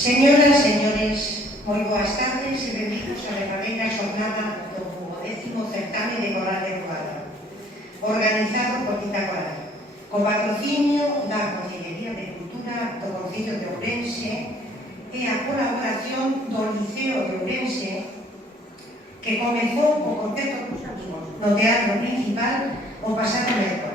Señoras, señores, moi boas tardes e benvidos a derradeira xornada do 10º certame de coral de Ruada, organizado por Tita Coral, co patrocinio da Consellería de Cultura do Concello de Ourense e a colaboración do Liceo de Ourense, que comezou o concerto dos amigos no Teatro Principal o pasado mércoles.